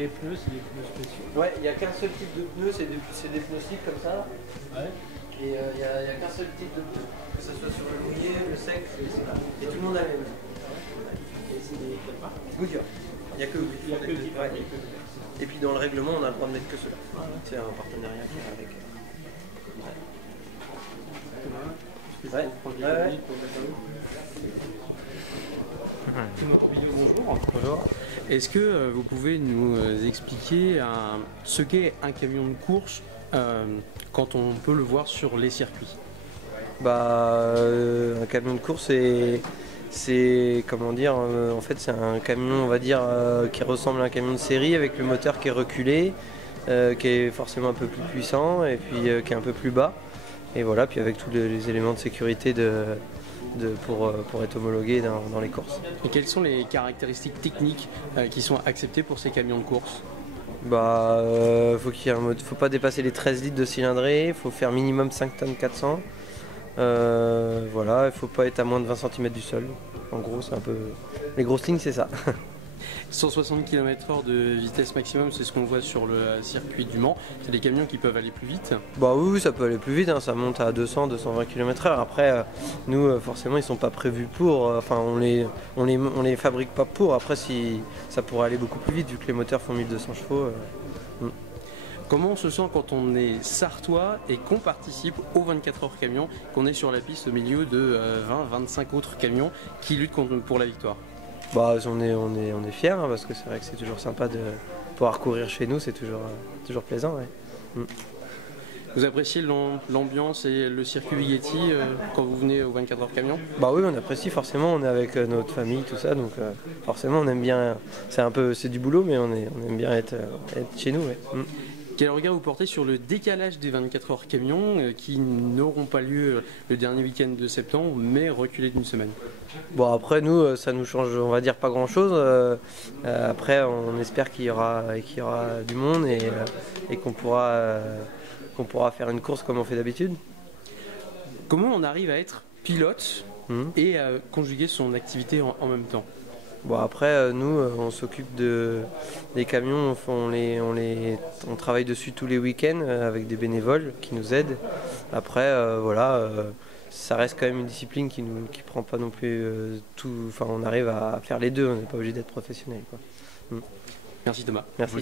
les pneus, c'est des pneus spéciaux. Ouais, il n'y a qu'un seul type de pneus, c'est des pneus slick comme ça. Ouais. Et il n'y a qu'un seul type de pneu. Que ce soit sur le mouillé, le sec, c'est là. Et tout le monde a les mêmes. Et c'est des quelle marque? Goodyear. Il n'y a que Goodyear. Ouais. Et puis dans le règlement, on a le droit de mettre que cela. Ah, ouais. C'est un partenariat qui est avec. Ouais. Ouais. Bonjour. Bonjour. Est-ce que vous pouvez nous expliquer ce qu'est un camion de course quand on peut le voir sur les circuits? Un camion de course, c'est comment dire, en fait c'est un camion, on va dire, qui ressemble à un camion de série avec le moteur qui est reculé, qui est forcément un peu plus puissant et puis qui est un peu plus bas. Et voilà, puis avec tous les éléments de sécurité pour être homologué dans les courses. Et quelles sont les caractéristiques techniques qui sont acceptées pour ces camions de course? Faut pas dépasser les 13 litres de cylindrée, il faut faire minimum 5 tonnes 400. Voilà, il faut pas être à moins de 20 cm du sol. En gros, c'est un peu. Les grosses lignes, c'est ça. 160 km/h de vitesse maximum, c'est ce qu'on voit sur le circuit du Mans. C'est des camions qui peuvent aller plus vite? Bah oui, ça peut aller plus vite, hein. Ça monte à 200-220 km/h. Après, nous, forcément, ils sont pas prévus pour. Enfin, on les fabrique pas pour. Après, si ça pourrait aller beaucoup plus vite, vu que les moteurs font 1200 chevaux. Comment on se sent quand on est sartois et qu'on participe aux 24 heures camions, qu'on est sur la piste au milieu de 20-25 autres camions qui luttent pour la victoire? On est fiers, hein, parce que c'est vrai que c'est toujours sympa de pouvoir courir chez nous, c'est toujours plaisant. Ouais. Vous appréciez l'ambiance et le circuit Bugatti quand vous venez aux 24 heures camions? Bah oui, on apprécie forcément, on est avec notre famille, tout ça, donc forcément on aime bien, c'est du boulot, mais on aime bien être chez nous. Ouais. Quel regard vous portez sur le décalage des 24 heures camions qui n'auront pas lieu le dernier week-end de septembre, mais reculés d'une semaine? Bon, après nous, ça nous change, on va dire, pas grand-chose. Après, on espère qu'il y aura du monde et qu'on pourra faire une course comme on fait d'habitude. Comment on arrive à être pilote et à conjuguer son activité en même temps? Bon, après, nous, on s'occupe des camions, on travaille dessus tous les week-ends avec des bénévoles qui nous aident. Après, ça reste quand même une discipline qui prend pas non plus tout. Enfin, on arrive à faire les deux, on n'est pas obligé d'être professionnel, quoi. Merci Thomas. Merci.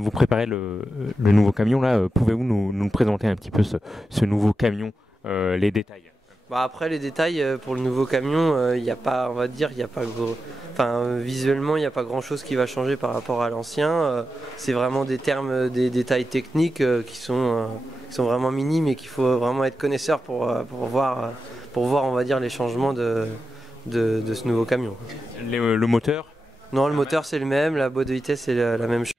Vous préparez le nouveau camion là. Pouvez-vous nous présenter un petit peu ce nouveau camion, les détails? Après les détails pour le nouveau camion, il n'y a pas, on va dire, il y a pas gros. Enfin, visuellement, il n'y a pas grand-chose qui va changer par rapport à l'ancien. C'est vraiment des détails techniques qui sont vraiment minimes et qu'il faut vraiment être connaisseur pour voir, on va dire, les changements de ce nouveau camion. Le moteur? Non, le moteur c'est le même, la boîte de vitesse c'est la même chose.